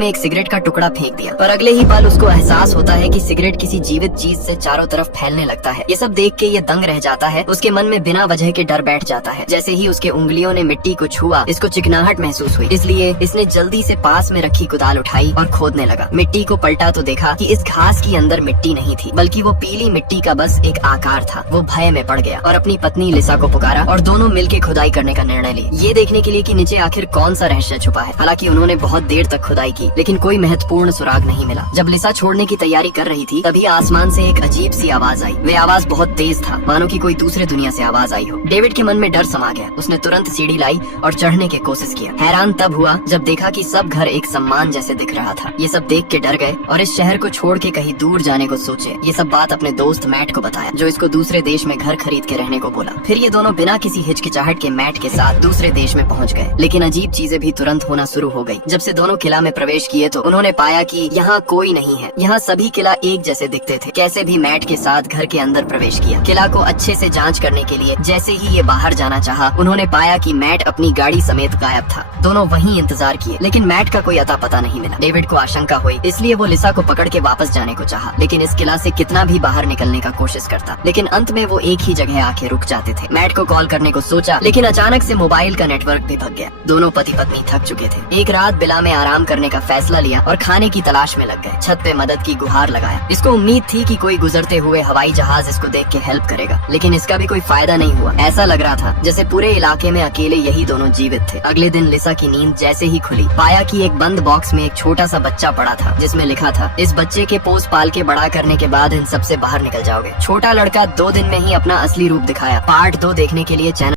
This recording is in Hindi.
में एक सिगरेट का टुकड़ा फेंक दिया। पर अगले ही पल उसको एहसास होता है कि सिगरेट किसी जीवित चीज से चारों तरफ फैलने लगता है। ये सब देख के ये दंग रह जाता है। उसके मन में बिना वजह के डर बैठ जाता है। जैसे ही उसके उंगलियों ने मिट्टी को छुआ, इसको चिकनाहट महसूस हुई, इसलिए इसने जल्दी से पास में रखी कुदाल उठाई और खोदने लगा। मिट्टी को पलटा तो देखा कि इस घास के अंदर मिट्टी नहीं थी, बल्कि वो पीली मिट्टी का बस एक आकार था। वो भय में पड़ गया और अपनी पत्नी लिसा को पुकारा और दोनों मिलकर खुदाई करने का निर्णय ली, ये देखने के लिए कि नीचे आखिर कौन सा रहस्य छुपा है। हालांकि उन्होंने बहुत देर तक खुदाई की, लेकिन कोई महत्वपूर्ण सुराग नहीं मिला। जब लिसा छोड़ने की तैयारी कर रही थी, तभी आसमान से एक अजीब सी आवाज आई। वे आवाज बहुत तेज था, मानो कि कोई दूसरे दुनिया से आवाज आई हो। डेविड के मन में डर समा गया। उसने तुरंत सीढ़ी लाई और चढ़ने की कोशिश किया। हैरान तब हुआ जब देखा कि सब घर एक सम्मान जैसे दिख रहा था। ये सब देख के डर गए और इस शहर को छोड़ के कहीं दूर जाने को सोचे। ये सब बात अपने दोस्त मैट को बताया, जो इसको दूसरे देश में घर खरीद के रहने को बोला। फिर ये दोनों बिना किसी हिचकिचाहट के मैट के साथ दूसरे देश में पहुंच गए। लेकिन अजीब चीजें भी तुरंत होना शुरू हो गई। जब से दोनों किला में प्रवेश किए तो उन्होंने पाया कि यहाँ कोई नहीं है। यहाँ सभी किला एक जैसे दिखते थे। कैसे भी मैट के साथ घर के अंदर प्रवेश किया। किला को अच्छे से जांच करने के लिए जैसे ही ये बाहर जाना चाहा, उन्होंने पाया कि मैट अपनी गाड़ी समेत गायब था। दोनों वहीं इंतजार किए, लेकिन मैट का कोई अता पता नहीं मिला। डेविड को आशंका हुई, इसलिए वो लिसा को पकड़ के वापस जाने को चाहा, लेकिन इस किला से कितना भी बाहर निकलने का कोशिश करता, लेकिन अंत में वो एक ही जगह आके रुक जाते थे। मैट को कॉल करने को सोचा, लेकिन अचानक से मोबाइल का नेटवर्क भी भग गया। दोनों पति पत्नी थक चुके थे। एक रात बिला में आराम करने का फैसला लिया और खाने की तलाश में लग गए। छत पे मदद की गुहार लगाया। इसको उम्मीद थी कि कोई गुजरते हुए हवाई जहाज इसको देख के हेल्प करेगा, लेकिन इसका भी कोई फायदा नहीं हुआ। ऐसा लग रहा था जैसे पूरे इलाके में अकेले यही दोनों जीवित थे। अगले दिन लिसा की नींद जैसे ही खुली, पाया कि एक बंद बॉक्स में एक छोटा सा बच्चा पड़ा था, जिसमें लिखा था, इस बच्चे के पोस पाल के बड़ा करने के बाद इन सबसे बाहर निकल जाओगे। छोटा लड़का 2 दिन में ही अपना असली रूप दिखाया। पार्ट 2 देखने के लिए चैनल